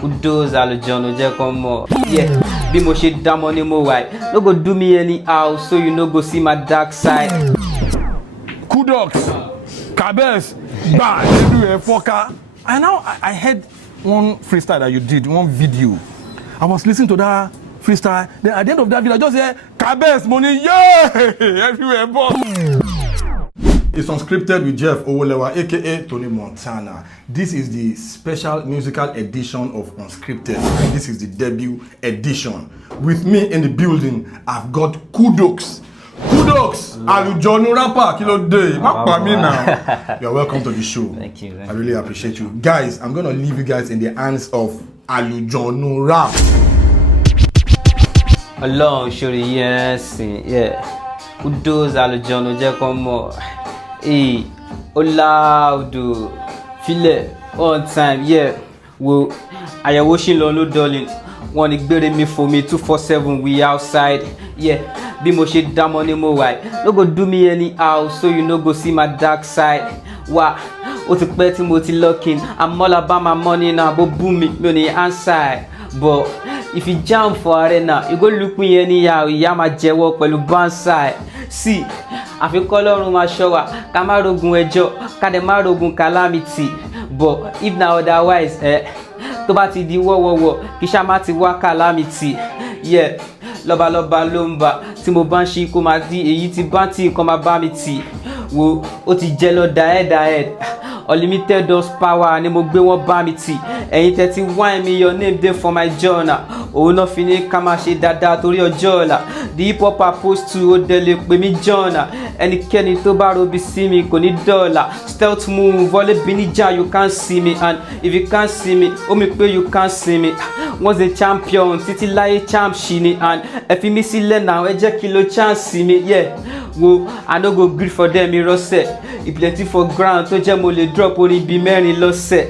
Kudos Alujonu yeah. Be mo shit damn money mo why. No go do me anyhow, so you no go see my dark side. KUDOX, Kabex, bad, everywhere, fucker. And now I heard one freestyle that you did, one video. I was listening to that freestyle. Then at the end of that video, I just hear Kabex money, yeah, everywhere, boss. It's unscripted with Jeff Owolewa, aka Tony Montana. This is the special musical edition of Unscripted. This is the debut edition. With me in the building, I've got KUDOX. KUDOX Alujonu Rapper, Kilo Day. Now. You're welcome to the show. Thank you. I really appreciate you. Guys, I'm gonna leave you guys in the hands of Alujonu Rap. Along, sure, yes, yeah. KUDOX Alujonu Hey, Olaudu, feel it on time, yeah. Well, I am watching Lolo darling. Want to bury me for me 247, we outside, yeah. Be mo shit damn money mo why. No go do me anyhow, so you no go see my dark side. Wah, what a petty multi looking. I'm all about my money now, but boom me, money inside. But if you jump for arena, you go look me anyhow, yeah, my jet walk while you bounce side. See, I feel color my shower, Kamarogun ejo, Kademarogun calamity. But if now otherwise, Tobati di wo, Kishamati wa calamity. Yeah, loba lomba, Timo Banshi komadi, Eyiti Banti komabamiti. Wo, oti jello died. Unlimited dose power, and mo gbe won bamiti. Eyin 31 me your name there for my journal. Oh no fini kama she dada tori ojo la. The hip hop post to odele pe mi journal. Ẹnikẹ́ni tó bá robi sí mi kò ní dollar. Stealth move, volley binija, you can't see me. And if you can't see me, oh me pay you can't see me. Was a champion, titi láyé champ shini. And if you miss it now, ẹ jẹ́ kí lo chance see me, yeah. Wo, I no go greet for them, irọ́sẹ̀. If plenty for ground, tó jẹ́ mo lè drop orí bí mẹ́rin lọ́sẹ̀.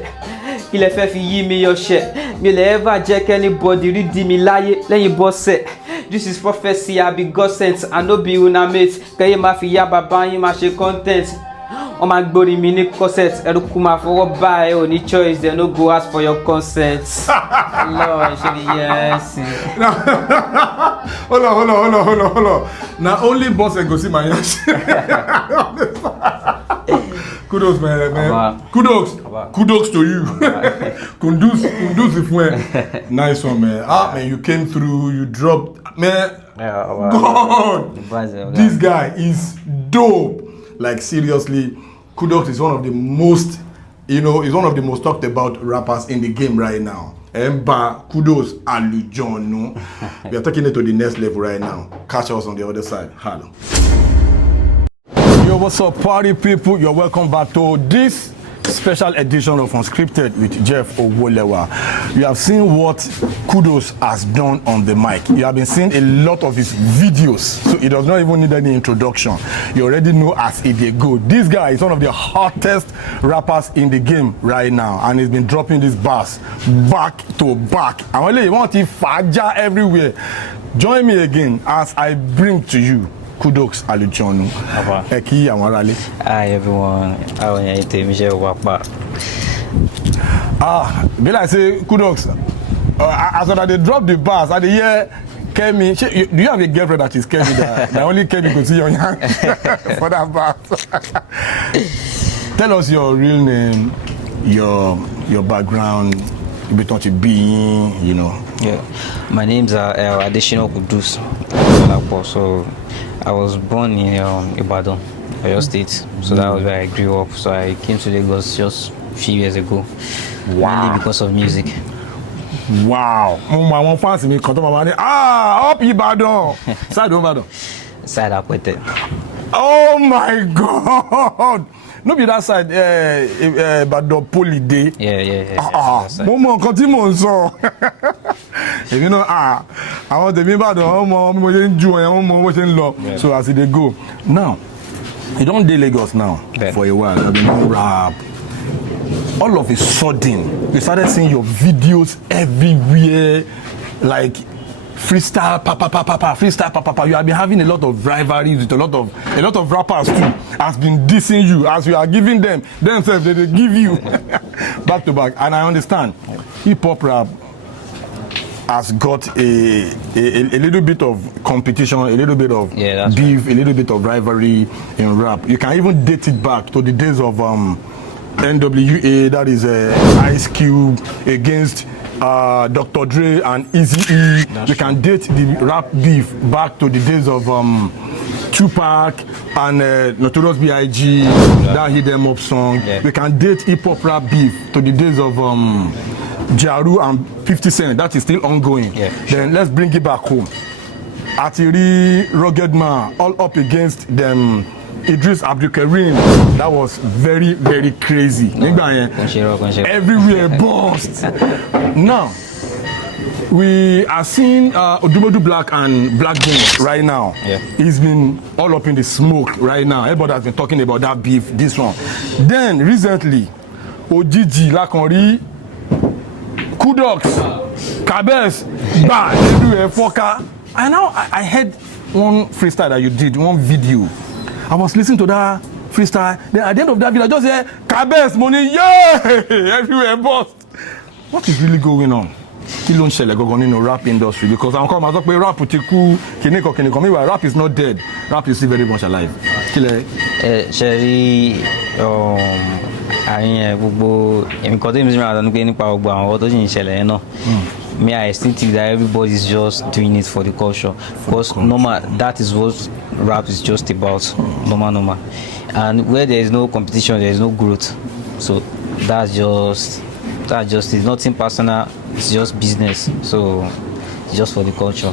Kí lẹ fẹ́ fi yí mi yọṣẹ́. Mi lè ever jẹ́ anybody rí mi láyé lẹ́yìn bọ́sẹ̀. This is prophecy, I be God sent, I no be una mate. Kẹ́yìn máa fi yá bàbá yín máa ṣe content. Wọ́n máa gbórí mi ní corset. Ẹrú kú máa fọwọ́ bá ẹ ò ní choice, they no go ask for your consent. Lord, yes. Hold on. Now only boss go see my yash. KUDOX, man. KUDOX to you. Kunduz if we. Nice one, man. Man, you came through, you dropped, man. God, this guy is dope. Like seriously, KUDOX is one of the most, is one of the most talked about rappers in the game right now. Emba KUDOX Alujonu. We are taking it to the next level right now. Catch us on the other side. Hello. Yo, what's up, party people? You're welcome back to this special edition of Unscripted with Jeff Owolewa. You have seen what KUDOX has done on the mic. You have been seeing a lot of his videos, so it does not even need any introduction. You already know as it they go. This guy is one of the hottest rappers in the game right now, and he's been dropping these bars back to back. And when you want to faja everywhere, join me again as I bring to you KUDOX Alujonu. Hi everyone. How are you doing? Be like say KUDOX. As when they drop the bars, at the year Kemi, do you have a girlfriend that is Kemi that only Kemi could see your young for that bar? Tell us your real name, your background, a bit what you be, Yeah, my name's Additional KUDOX. So I was born in Ibadan, Oyo State. So that was where I grew up. So I came to Lagos just a few years ago. Wow. Mainly because of music. Wow. My one fancy me come to my money. Up Ibadan. Side Ibadan. Side up with it. Oh my God. No be that side, Ibadan Poly Day. Yeah. Momo continue so. You know, I want to be Ibadan. So as they go. Now, you don't do Lagos now for a while. I've been doing rap. All of a sudden, we started seeing your videos everywhere. Like, freestyle, freestyle. You have been having a lot of rivalries with a lot of rappers too. Has been dissing you as you are giving them themselves. They give you back to back. And I understand, hip hop rap has got a little bit of competition, a little bit of beef, a little bit of rivalry in rap. You can even date it back to the days of NWA, that is Ice Cube against Dr. Dre and Eazy-E. You can date the rap beef back to the days of Tupac and Notorious B.I.G. that Hit 'Em Up song. We can date hip hop rap beef to the days of Jaru and 50 Cent. That is still ongoing. Then let's bring it back home. Atiri, Rugged Man, all up against them. Idris Abdulkarim, that was very, very crazy. Everywhere burst. Now, we are seeing Odumodu Black and Black James right now. He's been all up in the smoke right now. Everybody has been talking about that beef, this one. Then, recently, Ojiji, Lakonri, KUDOX, Kabex, everywhere, Foka. And now I heard one freestyle that you did, one video. I was listening to that freestyle. Then at the end of that video, I just hear Kabex money, yeah, everywhere bust. What is really going on? Kí ló ń ṣẹlẹ̀ gangan nínú rap industry? Because I'm coming, I talk about rap ti kú, kìnìkan. Meanwhile, rap is not dead. Rap is still very much alive. Ṣẹ̀rí àyìn gbogbo èmi kan tó yẹ mi sí mi àtàwọn pé nípa gbogbo àwọn ọ̀rọ̀ tó sì ń ṣẹlẹ̀ yẹn náà. Me, I still think that everybody's just doing it for the culture. Because normal, that is what rap is just about. Normal. And where there is no competition, there is no growth. So that's just it's nothing personal. It's just business. So it's just for the culture.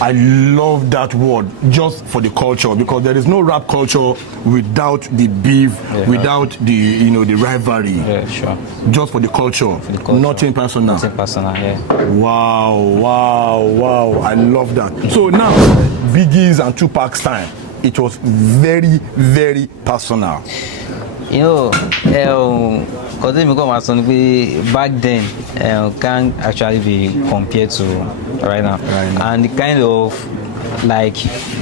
I love that word, just for the culture, because there is no rap culture without the beef, without the the rivalry. Yeah, sure. Just for the culture. Nothing personal. Nothing personal, yeah. Wow. I love that. So now, Biggie's and Tupac's time, it was very, very personal. Back then can't actually be compared to right now. And the kind of like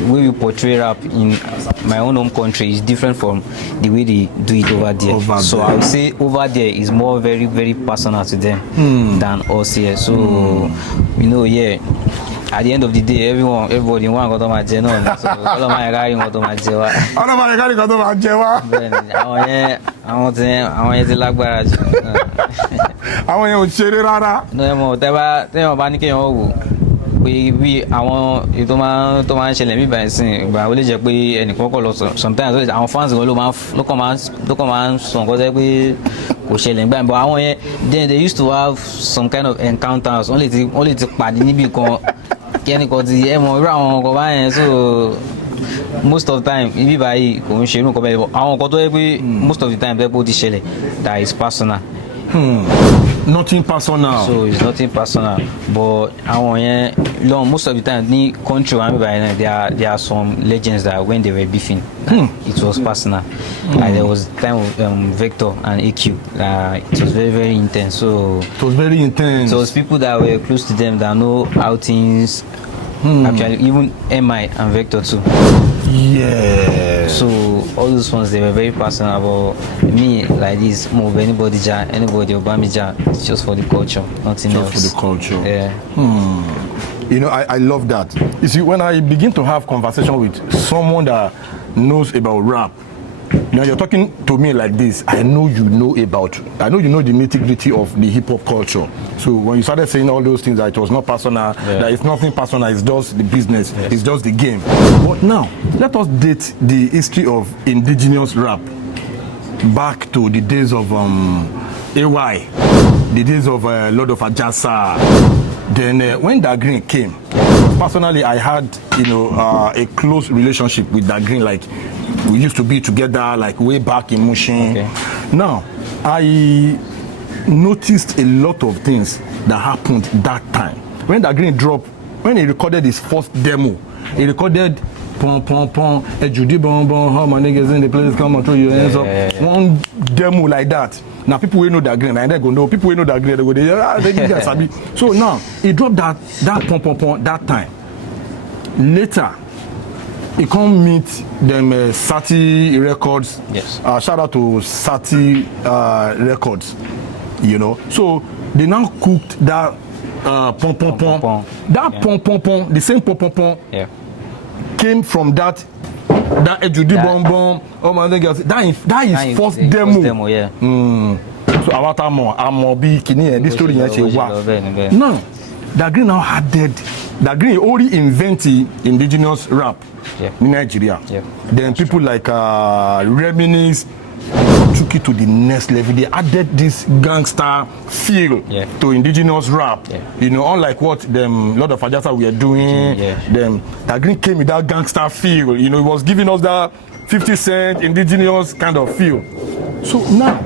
way we portray rap in my own home country is different from the way they do it over there. So I would say over there is more very, very personal to them than us here. So at the end of the day, everybody want to go to my channel. So all of my guys want to my channel. All of my guys go to my channel. I want to like barrage. I want to share it rara. No more. Tẹ́wọ́ bá ní kéèyàn wò pé bí àwọn ètò tó máa ń ṣẹlẹ̀ mí báyìí sìn ìgbà ó lè jẹ́ pé ẹnìkan kọ̀ lọ sometimes àwọn fans ló kàn máa ń sọ nǹkan tẹ́ pé kò ṣẹlẹ̀ nígbà but àwọn yẹn then they used to have some kind of encounters wọ́n lè ti pàdé níbì kan kí ẹnìkan ti mọ irú àwọn ọkọ̀ báyẹn so most of the time ibi báyìí kò ń ṣe irú nǹkan bẹ́ẹ̀ but àwọn nǹkan tó yẹ pé most of the time bẹ́ẹ̀ bó ti ṣẹlẹ̀ that is personal. Nothing personal. So it's nothing personal, but most of the time, in country there are some legends that when they were beefing, it was personal. Like there was time of Vector and AQ. It was very, very intense. So it was very intense. So it was people that were close to them that know how things. Actually, even MI and Vector too. Yeah. So all those ones they were very personal. But me like this, move anybody Obamija, it's just for the culture, nothing else. Just for the culture. Yeah. I love that. You see, when I begin to have conversation with someone that knows about rap, you're talking to me like this. I know you know the nitty-gritty of the hip-hop culture. So when you started saying all those things, that it was not personal, that it's nothing personal, it's just the business, it's just the game. But now, let us date the history of indigenous rap back to the days of AY, the days of Lord of Ajasa. Then when Da Green came, personally, I had a close relationship with Da Green, like we used to be together like way back in Mushin. Now, I noticed a lot of things that happened that time. When Da Green dropped, when he recorded his first demo, He recorded pon pon pon, a Judy bon bon, how my niggas in the place come and throw your hands up. One demo like that. Now people will know that green, and they go no. People will know that green. They go they guys sabi. So now he dropped that pon pon pon that time. Later, he come meet them Sati Records. Yes. Shout out to Sati Records. You know, so they now cooked that pom pom pom. That pom pom pom, the same pom pom pom, came from that Ejudi Bon Bon. Oh my God, that is first demo. Yeah. So about I'm be kini this story now that green now added that green already invented indigenous rap in Nigeria. Then people like Reminisce took it to the next level. They added this gangster feel to indigenous rap. You know, unlike what them lot of Ajata were doing. Them that green came with that gangster feel. You know, it was giving us that 50 Cent indigenous kind of feel. So now,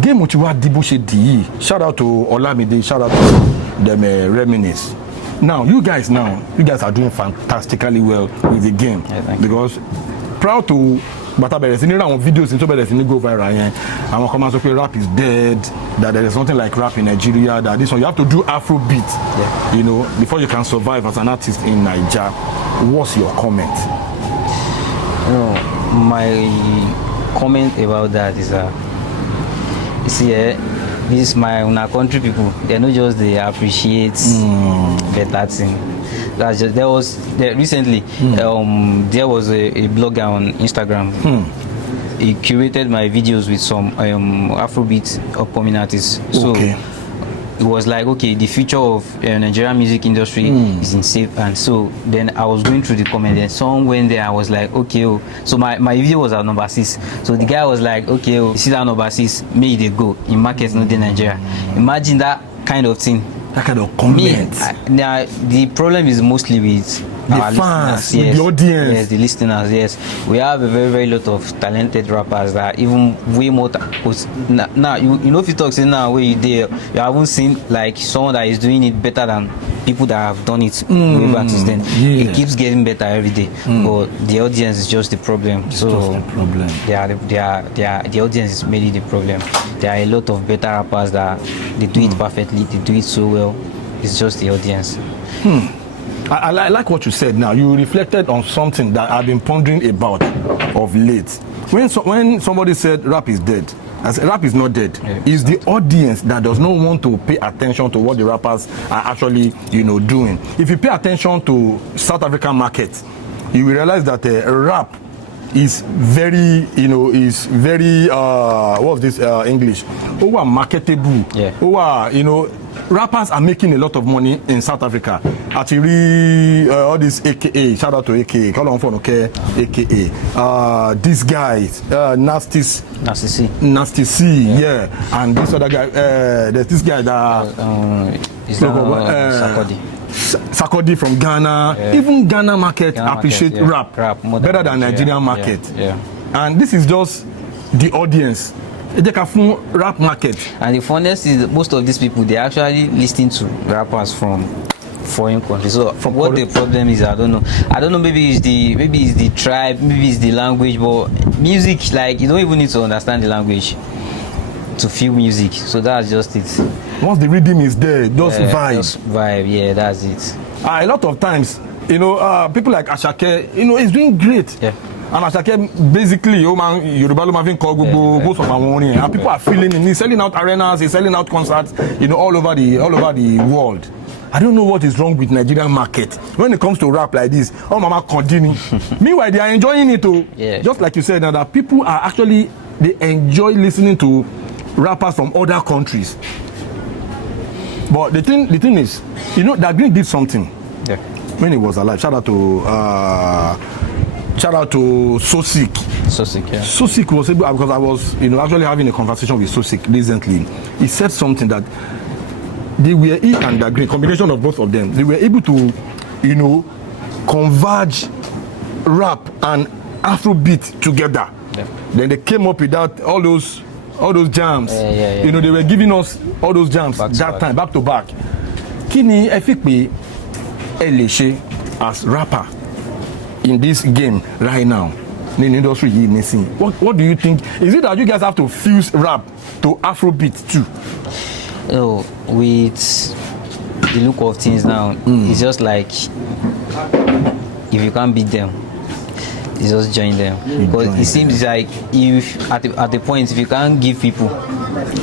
game which was Dibushe DE. Shout out to Olamide. Shout out to them Reminisce. Now you guys are doing fantastically well with the game because proud to. But I believe in videos into better than go viral. And when comments say rap is dead, that there is something like rap in Nigeria, that this one you have to do Afrobeat, you know, before you can survive as an artist in Nigeria. What's your comment? My comment about that is see, this is my country people. They not just they appreciate better thing. That's just recently there was a blogger on Instagram. He curated my videos with some Afrobeat upcoming artists. So it was like, okay, the future of Nigerian music industry is in safe. And so then I was going through the comment, and someone went there. I was like, okay, so my video was at number 6. So the guy was like, okay, you see that number 6, may they go in markets not in Nigeria. Imagine that kind of thing. That kind of comment. Now the problem is mostly with the fans, the audience. Yes, the listeners. Yes, we have a very lot of talented rappers that even way more. Now you know if you talk now where you there, you haven't seen like someone that is doing it better than people that have done it way back since then. It keeps getting better every day, but the audience is just the problem. It's just the problem. The audience is mainly the problem. There are a lot of better rappers that they do it perfectly, they do it so well. It's just the audience. I like what you said now. You reflected on something that I've been pondering about of late. When somebody said rap is dead, I said rap is not dead. It's the audience that does not want to pay attention to what the rappers are actually, you know, doing. If you pay attention to South African market, you will realize that rap is very, you know, what's this English? Over marketable. Over, you know, rappers are making a lot of money in South Africa. Actually, all this AKA, shout out to AKA, call on phone, okay, AKA. This guy, Nasty C, and this other guy, there's this guy that Sakodi from Ghana. Even Ghana market appreciate rap better than Nigerian market. And this is just the audience. Rap market. And the funniest is most of these people, they actually listen to rappers from foreign countries. So from what the problem is, I don't know. Maybe it's the tribe, maybe it's the language, but music, like you don't even need to understand the language to feel music. So that's just it. Once the rhythm is there, just vibe. Just vibe, yeah, that's it. A lot of times, you know, people like Ashake, you know, is doing great. And Ashake basically, Yoruba Lumavin Kogubo, both of our own, and people are feeling him. He's selling out arenas, he's selling out concerts, you know, all over the world. I don't know what is wrong with Nigerian market when it comes to rap like this. Oh, mama, continue. Meanwhile, they are enjoying it too. Just like you said, now that people are actually they enjoy listening to rappers from other countries. But the thing is, you know, that Green did something when he was alive. Shout out to Sosik. Sosik was able, because I was, you know, actually having a conversation with Sosik recently. He said something that he and the Green, combination of both of them, they were able to, you know, converge rap and Afrobeat together. Then they came up with that, all those jams. You know, they were giving us all those jams back to back. Kini Efikpe Eleshe as rapper in this game right now, in the industry, missing. What do you think? Is it that you guys have to fuse rap to Afrobeat too? Oh, with the look of things now, it's just like if you can't beat them, you just join them. Because it seems like if at the point if you can't give people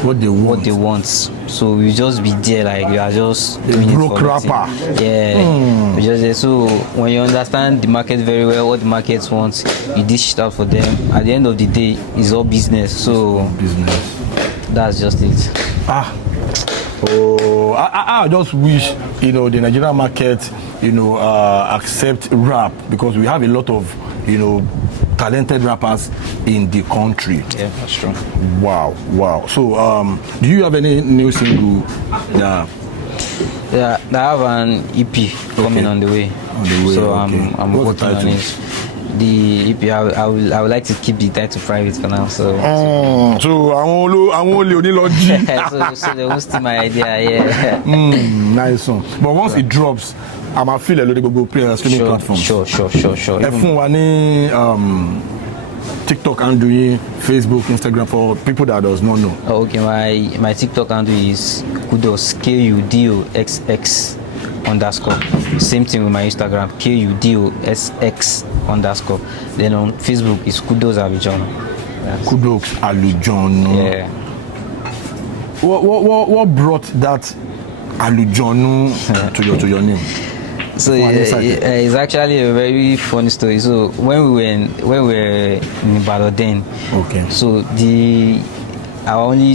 what they want, so you just be there like you are just doing it broke for rapper. Yeah, you just there. So when you understand the market very well, what the market wants, you dish it out for them. At the end of the day, it's all business. So that's just it. I just wish, you know, the Nigerian market, you know, accept rap, because we have a lot of, you know, talented rappers in the country. Yeah, that's true. Wow. So, do you have any new single? Yeah, I have an EP coming on the way. So I'm working on it. The EP, I would like to keep the title private for now. So so I only so they won't steal my idea. Yeah. Nice one. But once it drops, I'm gonna feel a little bit go play on streaming platforms. Sure. TikTok handle, Facebook, Instagram for people that does not know. Okay, my TikTok handle is KUDOX KUDOX _ Same thing with my Instagram, KUDOX _. Then on Facebook is KUDOX ALUJONU. KUDOX ALUJONU. Yeah. What brought that Alujonu to your name? So it's actually a very funny story. So when we were in Ibadan then, okay. So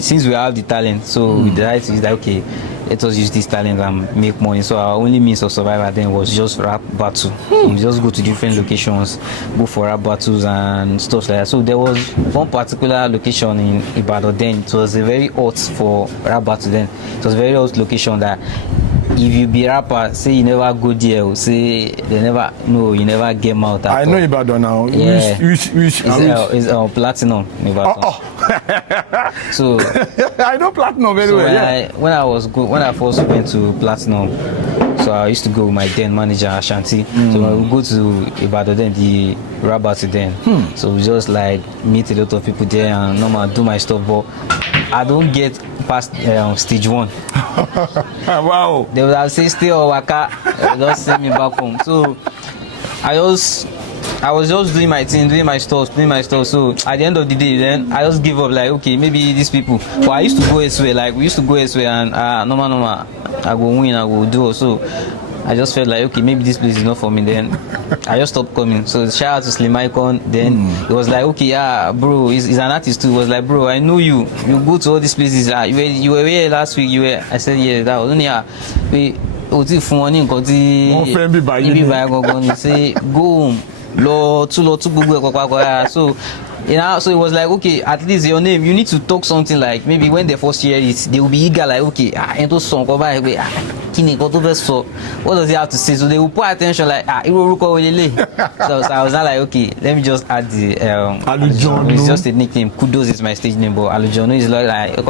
since we have the talent, so we decided to use that. Okay, let us use this talent and make money. So our only means of survival then was just rap battle. We just go to different locations, go for rap battles and stuff like that. So there was one particular location in Ibadan then. It was a very hot for rap battle then. It was a very hot location that if you be rapper, say you never go there, say you never get out. I know Ibadan now. Yeah. Which it's Platinum in Ibadan. So I know Platinum very well. When I first went to Platinum, so I used to go with my then manager Ashanti. So when we go to Ibadan then, the rap battle then. So we just like meet a lot of people there and normal do my stuff, but I don't get past stage 1. Wow. They would have said stay or waka, just send me back home. So I was just doing my thing, doing my stuff. So at the end of the day, then I just give up. Like, okay, maybe these people. But I used to go elsewhere. Like we used to go elsewhere, and normal, I go win, I go do. So I just felt like, okay, maybe this place is not for me. Then I just stopped coming. So shout out to Slim Icon. Then it was like, okay, yeah, bro, he's an artist too. It was like, bro, I know you. You go to all these places. You were here last week. I said, yeah, that was only say go home. So so it was like, okay, at least your name, you need to talk something like, maybe when they first hear it, they will be eager like, okay, into song, what does he have to say? So they will put attention like, so I was not like, okay, let me just add the Alujonu. It's just a nickname. KUDOX is my stage name, but Alujonu is like does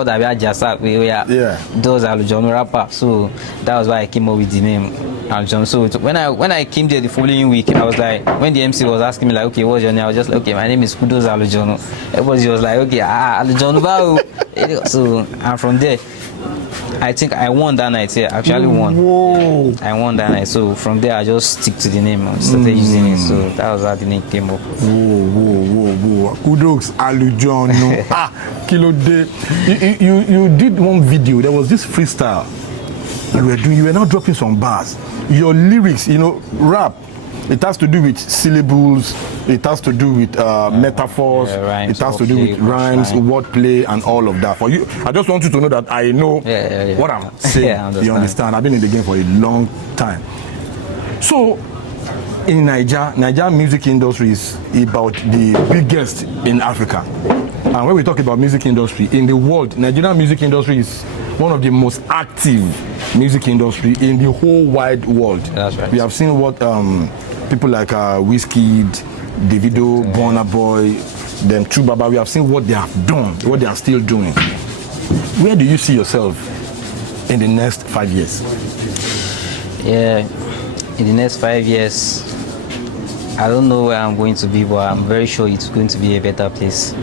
Alujonu Rapper. So that was why I came up with the name Alujonu. So when I came there the following week, I was like, when the MC was asking me like, okay, what's your name? I was just like, okay, my name is KUDOX Alujonu. Everybody was like, okay, Alujonu Bao. So and from there, I think I won that night. Yeah, actually won. Whoa. I won that night. So from there, I just stick to the name and started using it. So that was how the name came up. Whoa. KUDOX Alujonu. Kilo day. You did one video. There was this freestyle you were now dropping some bars. Your lyrics, rap. It has to do with syllables, it has to do with metaphors, rhymes, it has to do with rhymes, wordplay, and all of that. For you, I just want you to know that I know what I'm saying. You understand? I've been in the game for a long time. So, in Nigeria music industry is about the biggest in Africa. And when we talk about music industry in the world, Nigerian music industry is one of the most active music industry in the whole wide world. That's right. We have seen what people like Wizkid, Davido, Burna Boy, them Chubaba, we have seen what they have done, what they are still doing. Where do you see yourself in the next 5 years? Yeah, in the next 5 years, I don't know where I'm going to be, but I'm very sure it's going to be a better place.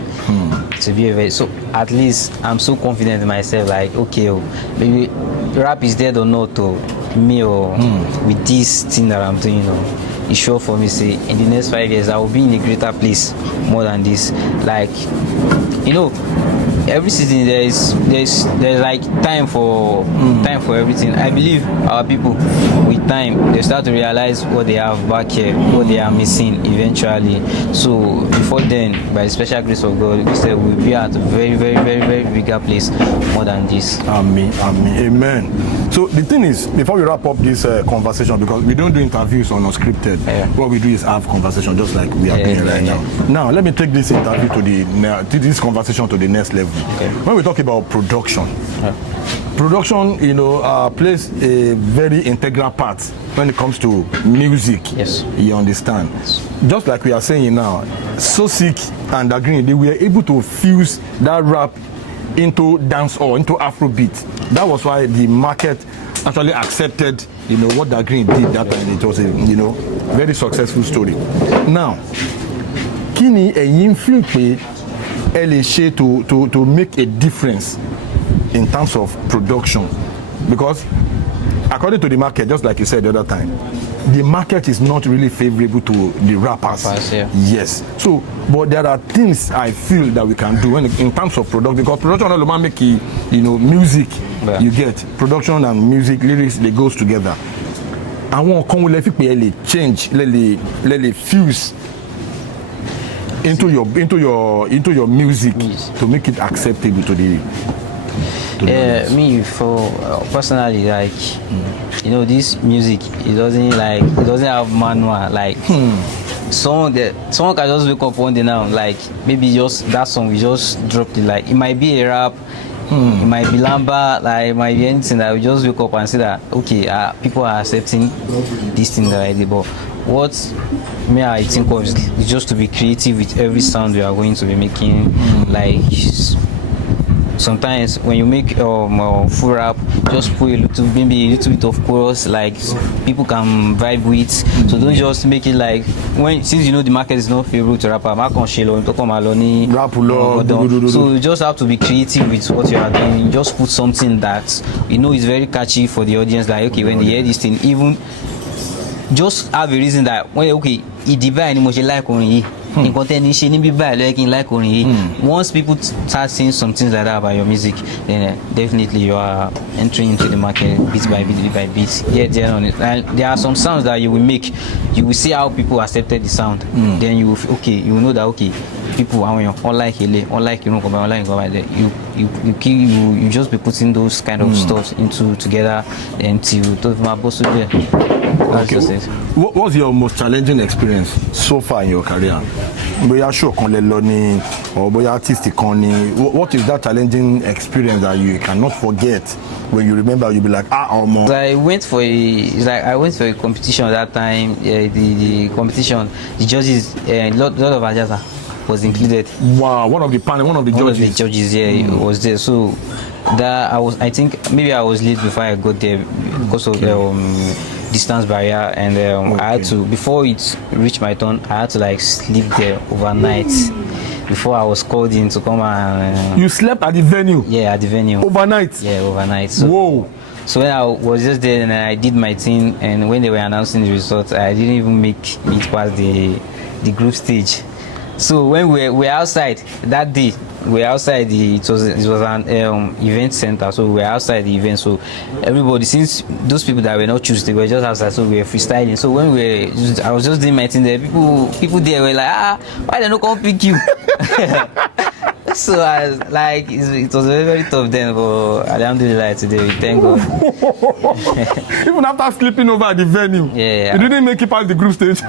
To be a very, so at least I'm so confident in myself. Like, okay, maybe rap is dead or not, or me or with this thing that I'm doing, it's sure for me. Say in the next 5 years, I will be in a greater place more than this. Like, every season there's like time for everything. I believe our people with time they start to realize what they have back here, what they are missing eventually. So before then, by the special grace of God, we said we'll be at a very, very, very, very bigger place more than this. Amen. So the thing is, before we wrap up this conversation, because we don't do interviews on unscripted, what we do is have conversation just like we are doing right now. Now let me take this interview to this conversation to the next level. Okay. When we talk about production, production, plays a very integral part when it comes to music. Yes. You understand? Yes. Just like we are saying now, So Sick and Green, they were able to fuse that rap into dance or into Afrobeat. That was why the market actually accepted, what Da Green did that time. It was a, very successful story. Now, kini ẹ̀yin feel pé ẹ lè ṣe to make a difference in terms of production? Because according to the market, just like you said the other time, the market is not really favorable to the rappers. Yeah. Yes. So, but there are things I feel that we can do in terms of production, because production all make music. Yeah. You get production and music, lyrics, they goes together. Àwọn kan wo lè fi pé ẹ lè change, lè fuse into your music to make it acceptable to the me for personally, like this music, it doesn't have manual. Like someone can just wake up one day now, like maybe just that song we just dropped it. Like it might be a rap, it might be lamba, like it might be anything that we just wake up and say that okay, people are accepting this thing that I did. But what I think of is just to be creative with every sound we are going to be making. Like sometimes when you make full rap, just put maybe a little bit of chorus, like people can vibe with. So don't just make it like since the market is not favorable to rapper. So you just have to be creative with what you are doing. Just put something that is very catchy for the audience. Like okay, when they hear this thing, even just have a reason that it divide emotion like on once people start saying some things like that about your music, then definitely you are entering into the market bit by bit. And there are some sounds that you will make, you will see how people accepted the sound. Then you will you know that people unlike you just be putting those kind of stuff together until what's your most challenging experience so far in your career? What is that challenging experience that you cannot forget? When you remember, you'll be like, I went for a competition at that time. The competition, the judges, a lot of Ajasa was included. Wow, one of the judges. One of the judges, was there. So that I think maybe I was late before I got there because of distance barrier, and I had to, before it reached my turn, I had to sleep there overnight before I was called in to come and you slept at the venue? Yeah, at the venue overnight. So, whoa. So when I was just there and I did my thing, and when they were announcing the results, I didn't even make it past the group stage. So when we're outside that day, it was an event center, so we were outside the event. So everybody, since those people that were not chosen, they were just outside, so we were freestyling. So when I was just doing my thing there, people there were like, why they not come pick you? So I was like, it was very, very tough then, but alhamdulillah today, we thank God. Even after sleeping over at the venue, you didn't make it past the group stage.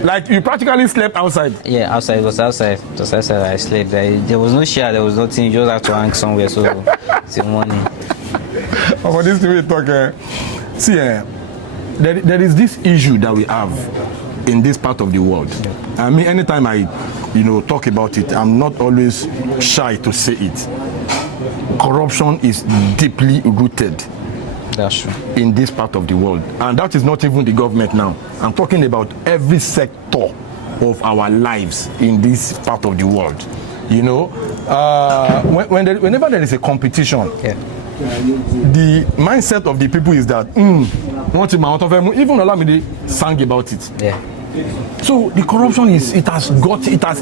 Like you practically slept outside? Yeah, outside. It was outside. I slept. There was no share, there was nothing. You just had to hang somewhere, so till morning. For this thing we talk, see, there is this issue that we have in this part of the world. I mean, anytime I talk about it, I'm not always shy to say it. Corruption is deeply rooted That's true. in this part of the world. And that is not even the government now. I'm talking about every sector of our lives in this part of the world. You know, whenever there is a competition, Yeah. the mindset of the people is that, even Olamide sang about it. Yeah. So the corruption it has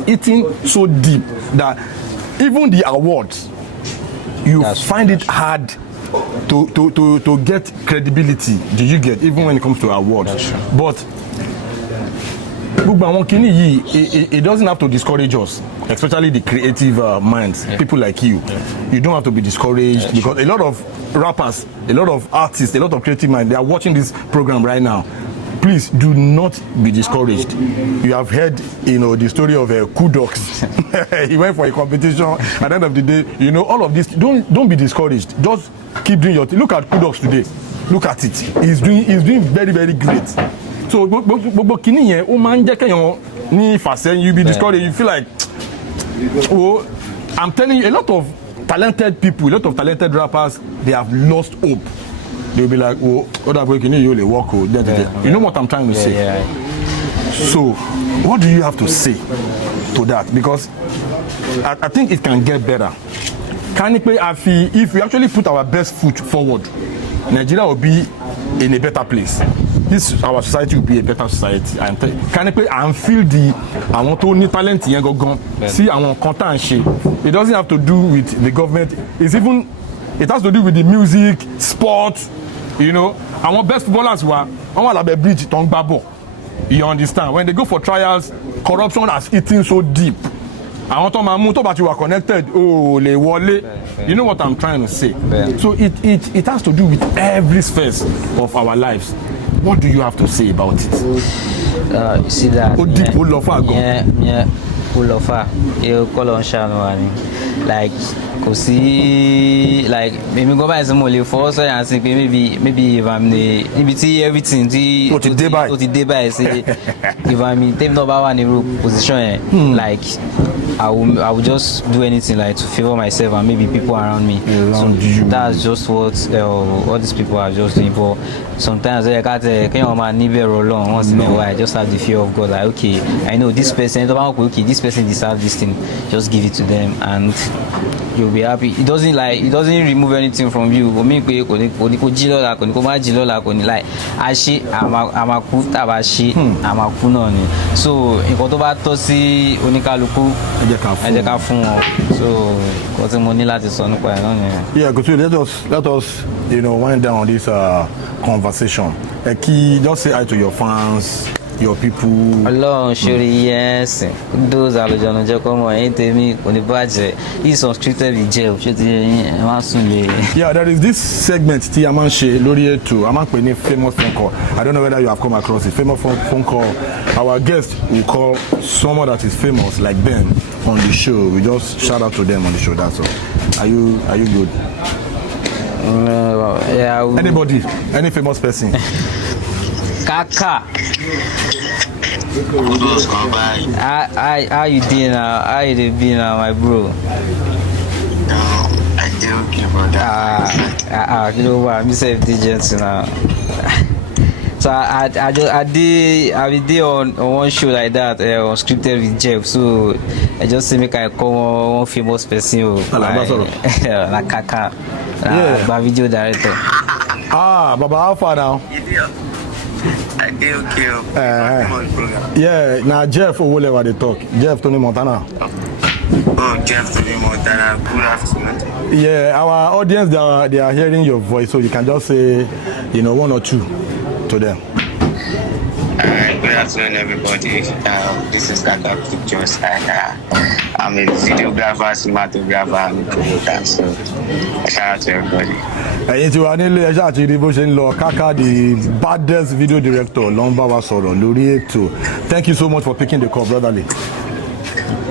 eaten so deep that even the awards, you find it hard to get credibility. Do you get, even when it comes to awards? But it doesn't have to discourage us, especially the creative minds, people like you. You don't have to be discouraged, because a lot of rappers, a lot of artists, a lot of creative minds, they are watching this program right now. Please do not be discouraged. You have heard, the story of KUDOX. He went for a competition. At the end of the day, all of this. Don't be discouraged. Just keep doing your thing. Look at KUDOX today. Look at it. He's doing very, very great. So, you'll be discouraged. You feel like, I'm telling you, a lot of talented people, a lot of talented rappers, they have lost hope. They'll be like, you know what I'm trying to say? Yeah. So, what do you have to say to that? Because I think it can get better. If we actually put our best foot forward, Nigeria will be in a better place. Our society will be a better society. And feel I want to need talent. See, I want content. It doesn't have to do with the government. It has to do with the music, sports. Our best footballers were a bridge tongue babo. You understand? When they go for trials, corruption has eaten so deep. I want to you are connected. You know what I'm trying to say? So it has to do with every phase of our lives. What do you have to say about it? You see that? You call on Shano, like, maybe go by some more for us and say maybe if I'm the everything what day by say if I'm take number one in position, like I will just do anything like to favor myself and maybe people around me. That's just what all these people are just doing. But sometimes I can't long once in a while. I just have the fear of God. Like, okay, I know this person. Okay, this person deserves this thing. Just give it to them, and you'll be happy. It doesn't remove anything from you. Like so yeah, good. Let us wind down on this conversation. Just say hi to your fans, your people. Alujonu yes. Those Alujonu he's unscripted with jail. Yeah, there is this segment Tiamanshe Lorier to famous phone call. I don't know whether you have come across it. Famous phone call. Our guest will call someone that is famous like Ben on the show. We just shout out to them on the show. That's all. Are you good? Yeah. Anybody? Any famous person? Kaka. How you doing now? How you doing now, my bro? I do okay, brother. You know what? I'm just diligent now. So I did on one show like that, on scripted with Jeff. So I just say make I call one famous person, like Kaka, my video director. Baba, how far now? I do okay. Yeah, now Jeff or whatever they talk. Jeff Tony Montana. Oh, Jeff Tony Montana. Good afternoon. Yeah, our audience they are hearing your voice, so you can just say, one or two to them. Good afternoon, everybody. This is Kaka Pictures, and I'm a videographer, cinematographer, and promoter. So, shout out to everybody. Kaka, the baddest video director, Lomba Wasoro, Lurieto. Thank you so much for picking the call, brotherly.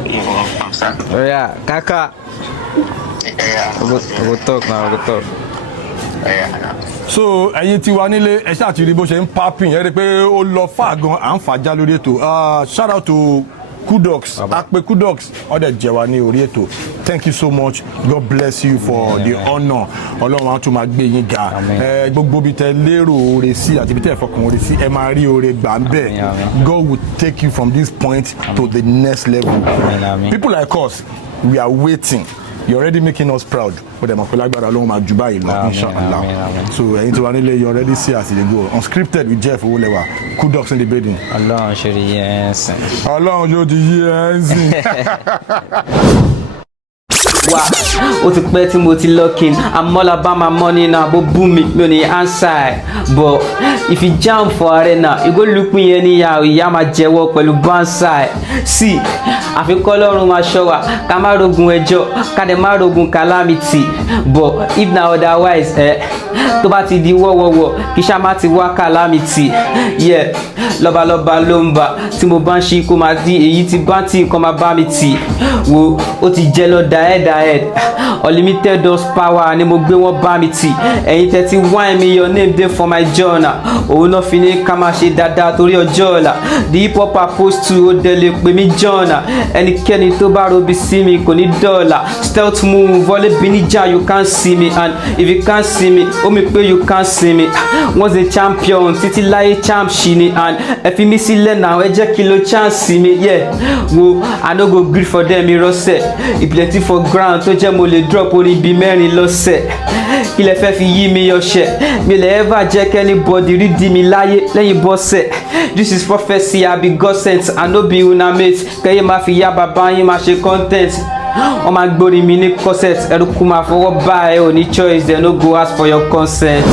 You're welcome, sir. Oh, yeah, Kaka. Yeah. We'll talk now, we'll talk. Yeah. So, popping. Shout out to KUDOX Akpe KUDOX ọdẹ jẹwa ní orí ètò. Thank you so much. God bless you for the honour. Ọlọ́run á tún máa gbé yín ga. Gbogbo bí tẹ lérò oore sí àti bí tẹ fọkàn oore sí ẹ máa rí oore gbà ń bẹ̀. God will take you from this point to the next level. People like us, we are waiting. You're already making us proud. But them akwelagbara Ọlọ́run máa jù báyìí lọ, inshallah. So ẹ̀yin tí wà nílé, you already see as they go. Unscripted with Jeff Owólẹ́wà. KUDOX in the building. Ọlọ́run ṣe rí yẹn sìn. Ọlọ́run yóò di yẹn sìn. Wow, ó ti pẹ́ tí mo ti locking. I'm all about my money now, but boom me, mi ò ní answer. But if you jump for arena, you go look me anyhow, ìyá máa jẹ́wọ́ pẹ̀lú bonsai. See, àfikọ́ Ọlọ́run máa ṣọ́ wa, ká má rogun ẹjọ́, ká dẹ̀ má rogun calamity. But if na otherwise, tó bá ti di wọ́wọ́wọ́, kí ṣá má ti wá calamity. Yeah, lọ́balọ́ba ló ń bà, tí mo bá ń ṣí kó máa di èyí tí bá ń tì kó máa bá mi tì. Wo, ó ti jẹ́ lọ dáẹ́dá. Unlimited dose power ni mo gbé wọn bá mi tì. Ẹ̀yin 31 mi your name dey for my journal. Òun náà fi ní ká máa ṣe dáadáa torí ọjọ́ ọ̀la. The hip hop post to ó délé pè mí jọ̀nà. Ẹnikẹ́ni tó bá robi sí mi kò ní dọ́là. Stealth move wọlé bí níjà you can't see me, and if you can't see me ó mi pé you can't see me. Once a champion títí láyé champ ṣì ni, and ẹ fi mí sílẹ̀ náà ẹ jẹ́ kí ló chance mi. Yeah, wo I no go gree for them irọ́sẹ̀. E plenty for ground tó jẹ́ mo lè drop orí bí mẹ́rin lọ́sẹ̀. Kí lẹ fẹ́ fi yí mi ọṣẹ? Mi lè ever jẹ́ kẹ́nibọ́dì rí di mi láyé lẹ́yìn bọ́sẹ̀. This is prophecy, I be God sent, I no be una mate. Kẹ́yẹ́ máa fi yá bàbá yín máa ṣe content. Wọ́n máa gbórí mi ní corset, ẹ̀rù kú máa fọwọ́ bá ẹ ò ní choice, they no go ask for your consent.